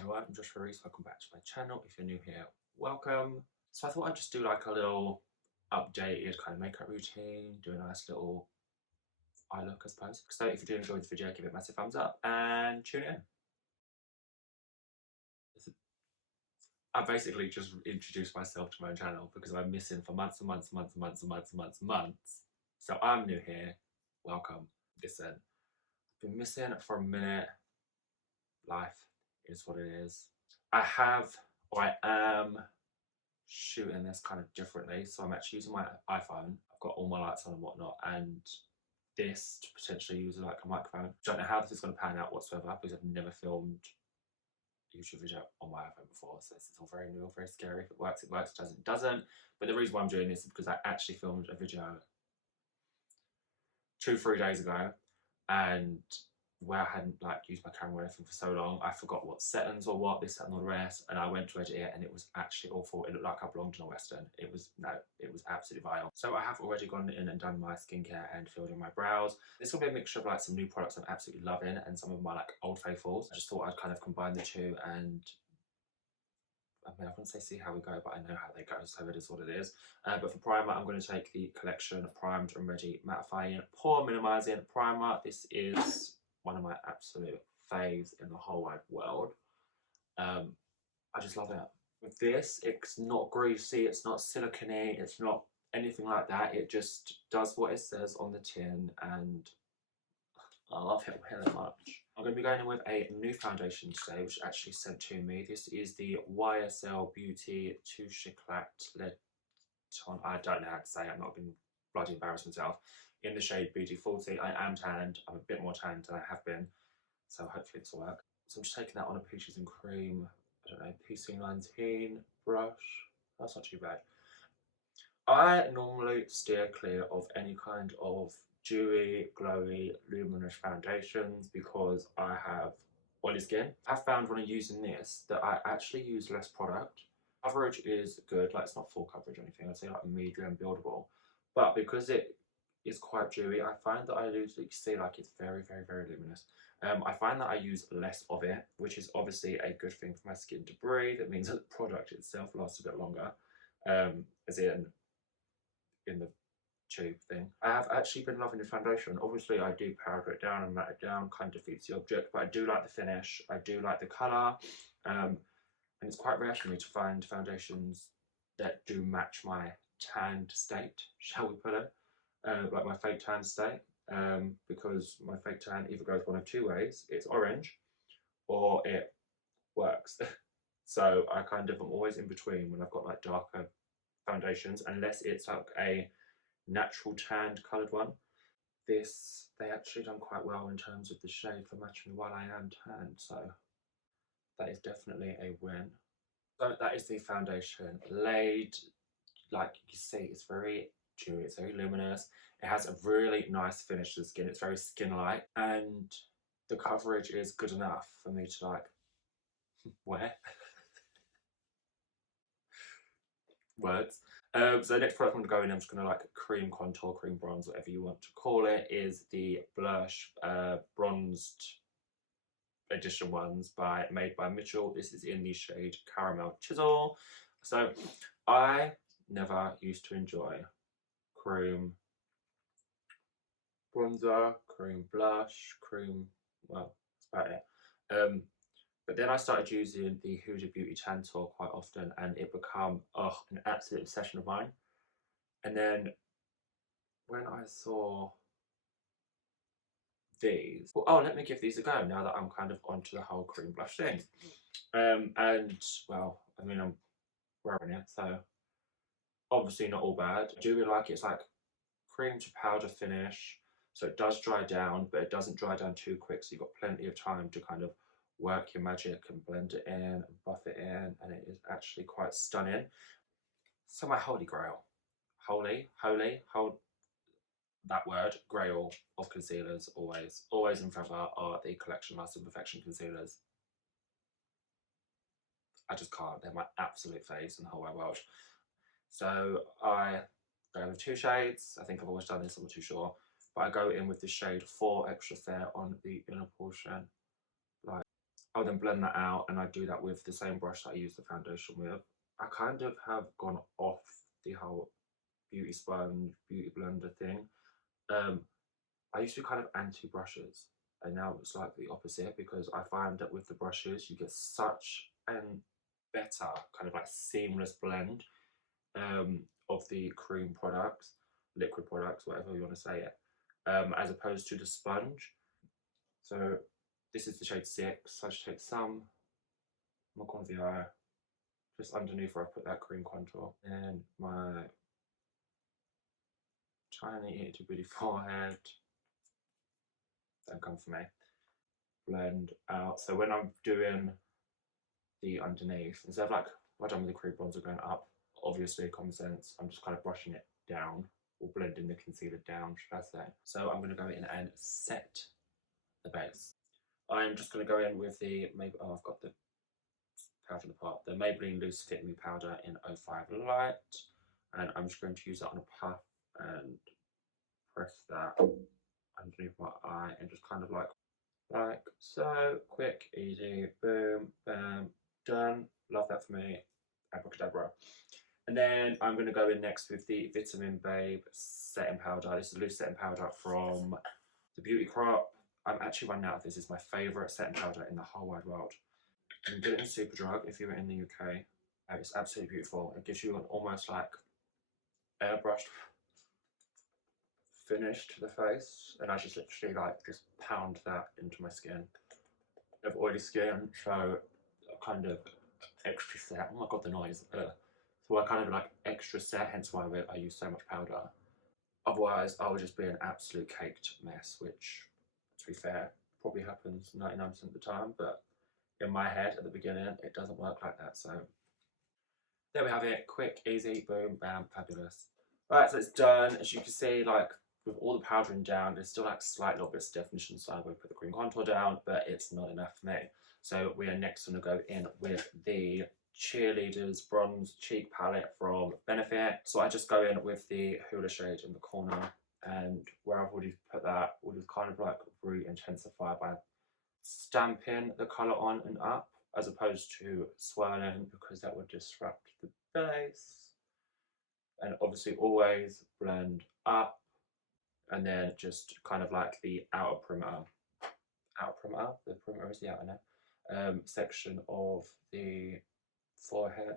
everyone, I'm Joshua-Riece, welcome back to my channel. If you're new here, welcome. So I thought I'd just do like a little updated kind of makeup routine, do a nice little eye look I suppose. So if you do enjoy this video, give it a massive thumbs up and tune in. I basically just introduced myself to my channel because I'm missing for months and months and months and months and months and months and months. So I'm new here, welcome. Listen, I've been missing for a minute. Life is what it is. I am shooting this kind of differently, so I'm actually using my iPhone. I've got all my lights on and whatnot, and this to potentially use like a microphone. Don't know how this is going to pan out whatsoever because I've never filmed a YouTube video on my iPhone before, so this is all very new, very scary. If it works, it works. It doesn't. But the reason why I'm doing this is because I actually filmed a video 2-3 days ago, and where I hadn't like used my camera or anything for so long, I forgot what settings or what, this, that and all the rest, and I went to edit it and it was actually awful. It looked like I belonged in a Western. It was absolutely vile. So I have already gone in and done my skincare and filled in my brows. This will be a mixture of like some new products I'm absolutely loving and some of my like old faithfuls. I just thought I'd kind of combine the two, and I mean, I wouldn't say see how we go, but I know how they go, so it is what it is. But for primer, I'm going to take the Collection Primed and Ready Mattifying Pore Minimizing Primer. This is one of my absolute faves in the whole wide world. I just love it. With this, it's not greasy, it's not silicone-y, it's not anything like that. It just does what it says on the tin, and I love it very much. I'm going to be going in with a new foundation today, which is actually sent to me. This is the YSL Beauty Touche Éclat Le Ton. I don't know how to say it, I'm not going to bloody embarrass myself. In the shade Beauty 40. I am tanned. I'm a bit more tanned than I have been, so hopefully this will work. So I'm just taking that on a Peaches and Cream, I don't know, PC19 brush. That's not too bad. I normally steer clear of any kind of dewy, glowy, luminous foundations because I have oily skin. I've found when I'm using this that I actually use less product. Coverage is good, like it's not full coverage or anything, I'd say like medium buildable. But because it is quite dewy, I find that I lose, you see like it's very, very, very luminous. I find that I use less of it, which is obviously a good thing for my skin to breathe. It means that the product itself lasts a bit longer, as in the tube thing. I have actually been loving the foundation. Obviously I do powder it down and matte it down, kind of defeats the object, but I do like the finish, I do like the colour, and it's quite rare for me to find foundations that do match my tanned state, shall we put it, like my fake tan state, because my fake tan either goes one of two ways: it's orange or it works. So I kind of am always in between when I've got like darker foundations, unless it's like a natural tanned coloured one. This, they actually done quite well in terms of the shade for matching while I am tanned, so that is definitely a win. So that is the foundation laid. Like you see, it's very dewy, it's very luminous, it has a really nice finish to the skin, it's very skin-like, and the coverage is good enough for me to like wear. Words. So the next product I'm going to go in, I'm just going to like cream contour, cream bronze, whatever you want to call it, is the Blush Bronzed Edition ones made by Mitchell. This is in the shade Caramel Chisel. So I never used to enjoy cream bronzer, cream blush, cream, well, that's about it. But then I started using the Huda Beauty Tantour quite often, and it became an absolute obsession of mine. And then when I saw these, well, oh, let me give these a go now that I'm kind of onto the whole cream blush thing. And well, I mean, I'm wearing it, so obviously not all bad. I do really like it. It's like cream to powder finish, so it does dry down, but it doesn't dry down too quick, so you've got plenty of time to kind of work your magic and blend it in and buff it in, and it is actually quite stunning. So my holy grail, that word, grail of concealers, always and forever, are the Collection Lasting Perfection concealers. I just can't, they're my absolute fave in the whole wide world. So I go with two shades. I think I've always done this, I'm not too sure, but I go in with the shade 4 Extra Fair on the inner portion, like I'll then blend that out, and I do that with the same brush that I use the foundation with. I kind of have gone off the whole beauty sponge, beauty blender thing. I used to be kind of anti brushes, and now it's like the opposite, because I find that with the brushes you get such an better kind of like seamless blend of the cream products, liquid products, whatever you want to say it, as opposed to the sponge. So this is the shade 6. So I just take some on the corner of the eye, just underneath where I put that cream contour, and my tiny itty bitty forehead. Don't come for me. Blend out. So when I'm doing the underneath, instead of like what I've done with the cream bronzer going up, obviously common sense, I'm just kind of brushing it down, or blending the concealer down, should I say. So I'm going to go in and set the base. I'm just going to go in with the, maybe, oh, I've got the powder in the pot, the Maybelline Loose Fit Me powder in 05 Light, and I'm just going to use that on a puff and press that underneath my eye, and just kind of like so. Quick, easy, boom, bam, done. Love that for me. Abracadabra. And then I'm going to go in next with the Vitamin Babe setting powder. This is a loose setting powder from the Beauty Crop. I'm actually running out of this. It's my favourite setting powder in the whole wide world. You can get it in Superdrug if you're in the UK. It's absolutely beautiful. It gives you an almost like airbrushed finish to the face, and I just literally like just pound that into my skin. I have oily skin, so kind of extra set. Oh my god, the noise. So I kind of like extra set, hence why I use so much powder. Otherwise, I would just be an absolute caked mess, which, to be fair, probably happens 99% of the time, but in my head at the beginning, it doesn't work like that. So there we have it. Quick, easy, boom, bam, fabulous. Right, so it's done. As you can see, like with all the powdering down, there's still like slight little bits of definition, so I'm going to put the cream contour down, but it's not enough for me. So we are next going to go in with the Cheerleaders Bronze Cheek Palette from Benefit. So I just go in with the Hula shade in the corner, and where I've already put that, we'll just kind of like re-intensify by stamping the colour on and up, as opposed to swirling, because that would disrupt the base. And obviously always blend up, and then just kind of like the outer perimeter, the perimeter is the outer now, section of the forehead.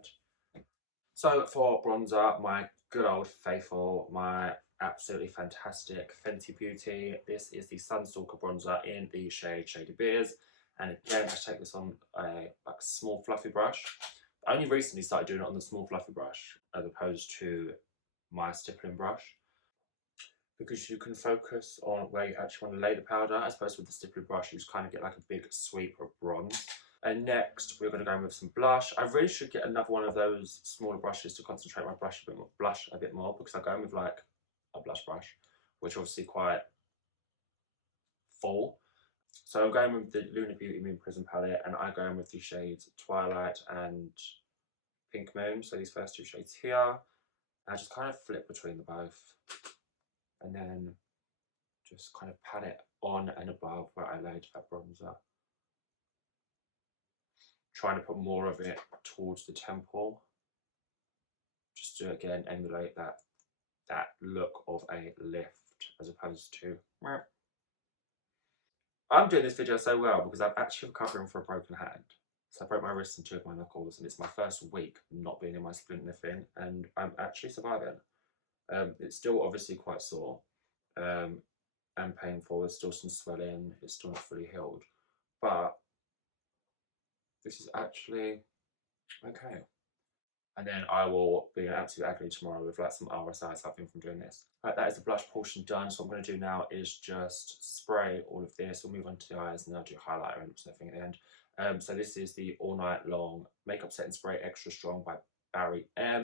So for bronzer, my good old faithful, my absolutely fantastic Fenty Beauty. This is the Sunstalker bronzer in the shade Shady Beers. And again, I take this on a like small fluffy brush. I only recently started doing it on the small fluffy brush as opposed to my stippling brush, because you can focus on where you actually want to lay the powder, as opposed with the stippling brush, you just kind of get like a big sweep of bronze. And next, we're going to go in with some blush. I really should get another one of those smaller brushes to concentrate my blush a bit more, because I go in with like a blush brush, which obviously quite full. So I'm going with the Lunar Beauty Moon Prism palette, and I go in with the shades Twilight and Pink Moon. So these first two shades here. I just kind of flip between the both, and then just kind of pat it on and above where I laid that bronzer. Trying to put more of it towards the temple, just to again emulate that look of a lift, as opposed to. I'm doing this video so well because I'm actually recovering from a broken hand. So I broke my wrist and two of my knuckles, and it's my first week not being in my splint thing, and I'm actually surviving. It's still obviously quite sore and painful. There's still some swelling. It's still not fully healed, but this is actually okay. And then I will be in absolute agony tomorrow with like some RSI suffering from doing this. Right, that is the blush portion done. So what I'm going to do now is just spray all of this. We'll move on to the eyes, and then I'll do highlighter and everything at the end. So this is the All Night Long Makeup Setting Spray Extra Strong by Barry M.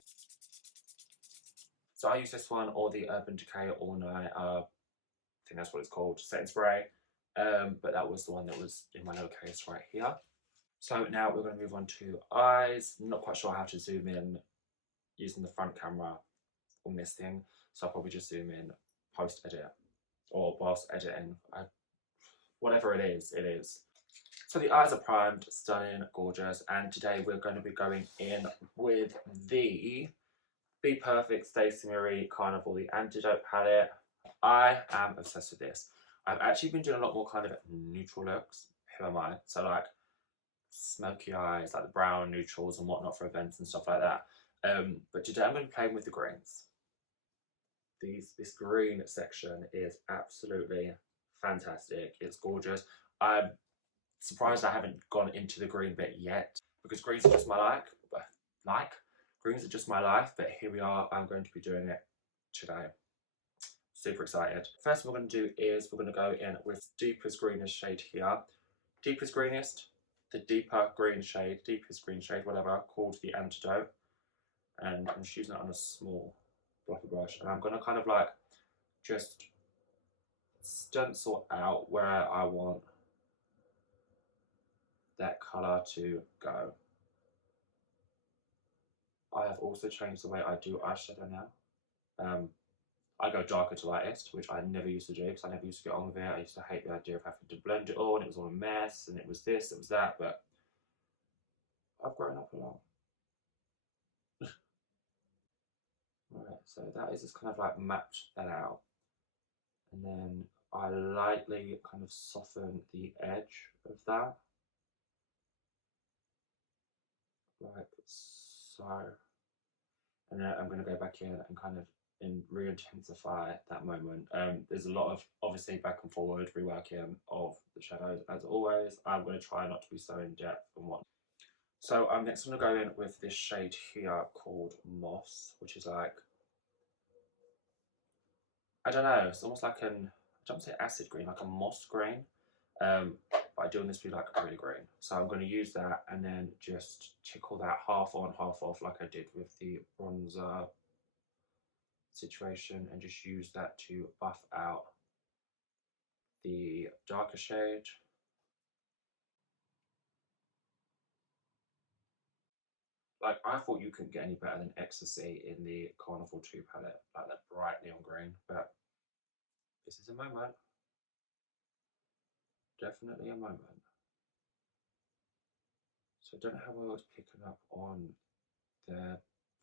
So I use this one, or the Urban Decay All Night, I think that's what it's called, setting spray. But that was the one that was in my little case right here. So now we're going to move on to eyes. I'm not quite sure how to zoom in using the front camera on this thing, so I'll probably just zoom in post-edit, or whilst editing. Whatever it is, it is. So the eyes are primed, stunning, gorgeous, and today we're going to be going in with the Be Perfect Stacey Marie Carnival, the Antidote palette. I am obsessed with this. I've actually been doing a lot more kind of neutral looks. Who am I? So like smoky eyes, like the brown neutrals and whatnot for events and stuff like that. But today I'm going to be playing with the greens. This green section is absolutely fantastic. It's gorgeous. I'm surprised I haven't gone into the green bit yet because greens are just my greens are just my life, but here we are. I'm going to be doing it today. Super excited. First what we're going to do is we're going to go in with deepest greenest shade here. Deepest greenest, the deeper green shade, deepest green shade, whatever, called the Antidote. And I'm just using it on a small fluffy brush. And I'm going to kind of like just stencil out where I want that colour to go. I have also changed the way I do eyeshadow now. I go darker to lightest, which I never used to do because I never used to get on with it. I used to hate the idea of having to blend it all and it was all a mess and it was this, it was that, but I've grown up a lot. Right, so that is just kind of like mapped that out. And then I lightly kind of soften the edge of that. Like so. And then I'm going to go back in and kind of re-intensify that moment. There's a lot of obviously back and forward reworking of the shadows as always. I'm going to try not to be so in depth and what. So I'm next going to go in with this shade here called Moss, which is like, I don't know, it's almost like I don't say acid green, like a moss green. But I do want this to be like really green. So I'm going to use that and then just tickle that half on, half off like I did with the bronzer situation and just use that to buff out the darker shade. Like I thought you couldn't get any better than Ecstasy in the Carnival 2 palette, like that bright neon green, but this is a moment. Definitely a moment. So I don't know how well it's picking up on the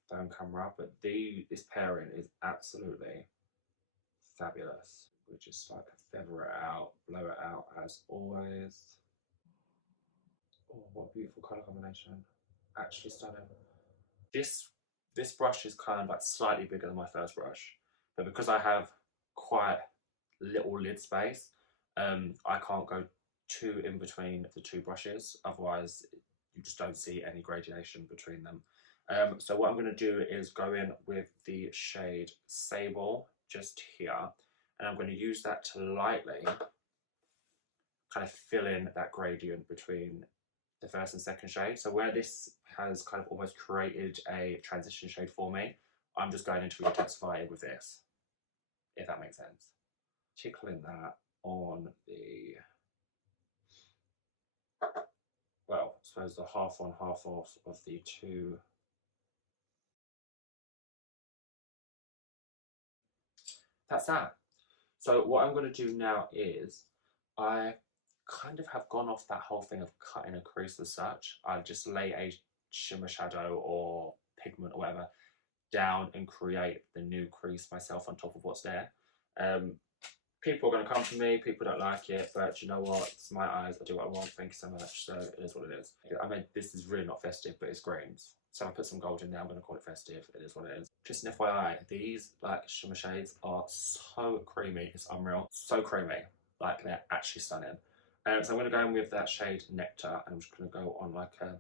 phone camera, but this pairing is absolutely fabulous. We just like feather it out, blow it out as always. Oh, what a beautiful colour combination. Actually stunning. This brush is kind of like slightly bigger than my first brush, but because I have quite little lid space, I can't go too in between the two brushes, otherwise you just don't see any gradation between them. So what I'm going to do is go in with the shade Sable just here, and I'm going to use that to lightly kind of fill in that gradient between the first and second shade. So where this has kind of almost created a transition shade for me, I'm just going to intensify it with this, if that makes sense. Tickling that on the, well, I suppose the half on, half off of the two. That's that. So what I'm going to do now is, I kind of have gone off that whole thing of cutting a crease as such. I just lay a shimmer shadow or pigment or whatever down and create the new crease myself on top of what's there. People are going to come for me, people don't like it, but you know what, it's my eyes, I do what I want, thank you so much, so it is what it is. I mean, this is really not festive, but it's greens. So I put some gold in there, I'm going to call it festive, it is what it is. Just an FYI, these like shimmer shades are so creamy, it's unreal. So creamy, like they're actually stunning. So I'm going to go in with that shade Nectar, and I'm just going to go on like a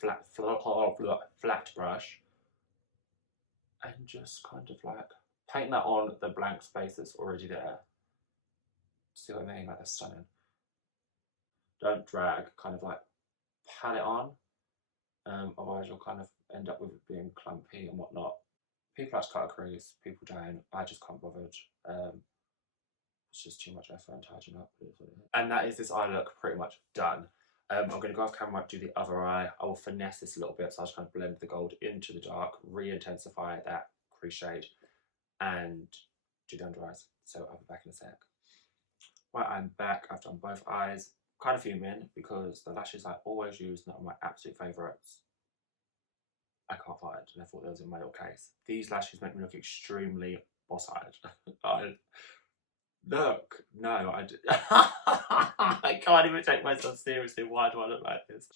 flat brush, and just kind of like paint that on the blank space that's already there. See what I mean? Like, that's stunning. Don't drag, kind of like pat it on, otherwise you'll kind of end up with it being clumpy and whatnot. People like to cut a crease, people don't. I just can't bother. It's just too much effort and tidying up. And that is this eye look pretty much done. I'm going to go off camera, do the other eye. I will finesse this a little bit, so I'll just kind of blend the gold into the dark, re-intensify that crease shade, and do the under eyes. So I'll be back in a sec. Right, I'm back. I've done both eyes. kind of fuming because the lashes I always use, not my absolute favourites, I can't find, and I thought there was a male case. These lashes make me look extremely boss-eyed. Look, no, I can't even take myself seriously. Why do I look like this?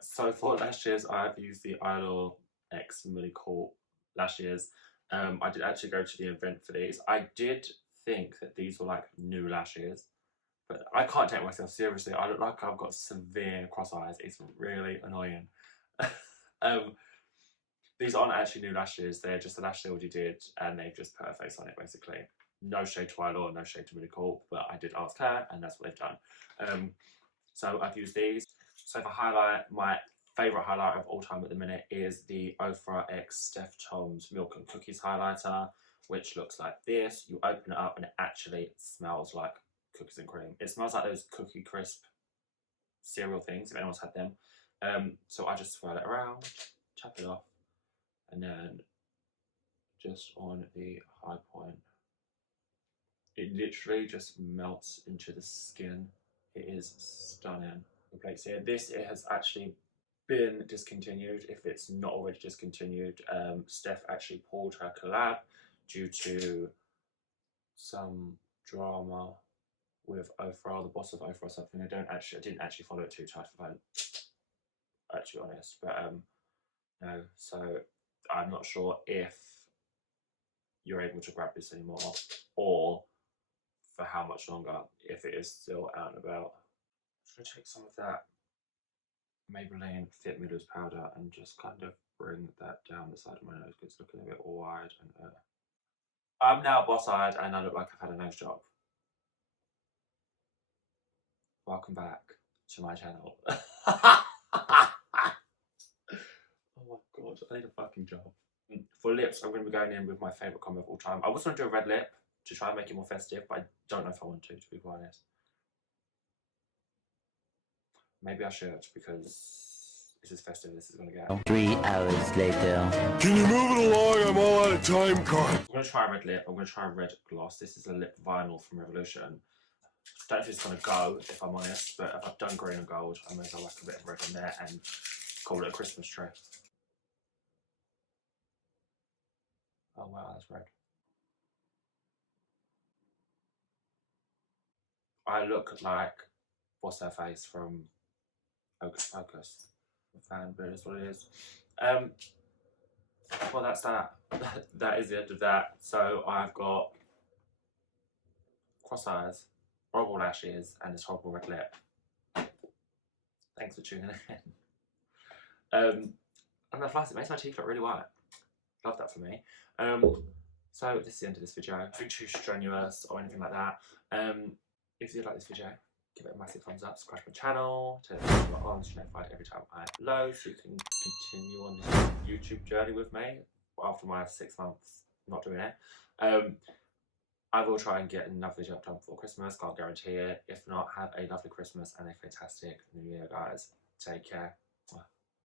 So for lashes, I've used the Idol X Millie Court lashes. I did actually go to the event for these. I did think that these were like new lashes, but I can't take myself seriously. I look like I've got severe cross eyes. It's really annoying. um, these aren't actually new lashes. They're just the lash they already did, and they've just put a face on it basically. No shade to Idol, no shade to Millie Court, but I did ask her, and that's what they've done. So I've used these. So for highlight, my favourite highlight of all time at the minute is the Ofra X Steph Tom's Milk and Cookies highlighter, which looks like this. You open it up and it actually smells like cookies and cream. It smells like those Cookie Crisp cereal things, if anyone's had them. So I just swirl it around, tap it off, and then just on the high point, it literally just melts into the skin. It is stunning. The plates here. This it has actually been discontinued. If it's not already discontinued, Steph actually pulled her collab due to some drama with Ofra, the boss of Ofra or something. I didn't actually follow it too tight, if I'm actually honest. But no, so I'm not sure if you're able to grab this anymore or for how much longer, if it is still out and about. I'm just gonna take some of that Maybelline Fit Me Loose powder and just kind of bring that down the side of my nose because it's looking a bit wide. And I'm now boss-eyed and I look like I've had a nose job. Welcome back to my channel. Oh my god, I need a fucking job. For lips, I'm going to be going in with my favourite combo of all time. I was going to do a red lip to try and make it more festive, but I don't know if I want to be quite honest. Maybe I should because this is festive, this is going to get. 3 hours later. Can you move it along? I'm all out of time, Carl. I'm going to try a red lip. I'm going to try a red gloss. This is a lip vinyl from Revolution. I don't know if it's going to go, if I'm honest, but if I've done green and gold, I may as well whack a bit of red on there and call it a Christmas tree. Oh wow, that's red. I look like what's her face from Hocus Pocus. Fan, but it's what it is. Well, that's that. That is the end of that. So I've got cross eyes, horrible lashes, and this horrible red lip. Thanks for tuning in. I'm gonna floss. It makes my teeth look really white. Love that for me. So this is the end of this video. Nothing too strenuous or anything like that. If you like this video, give it a massive thumbs up, subscribe to my channel, turn the on so you're notified every time I upload, so you can continue on this YouTube journey with me after my 6 months not doing it. I will try and get another video done before Christmas, can't guarantee it. If not, have a lovely Christmas and a fantastic New Year, guys. Take care.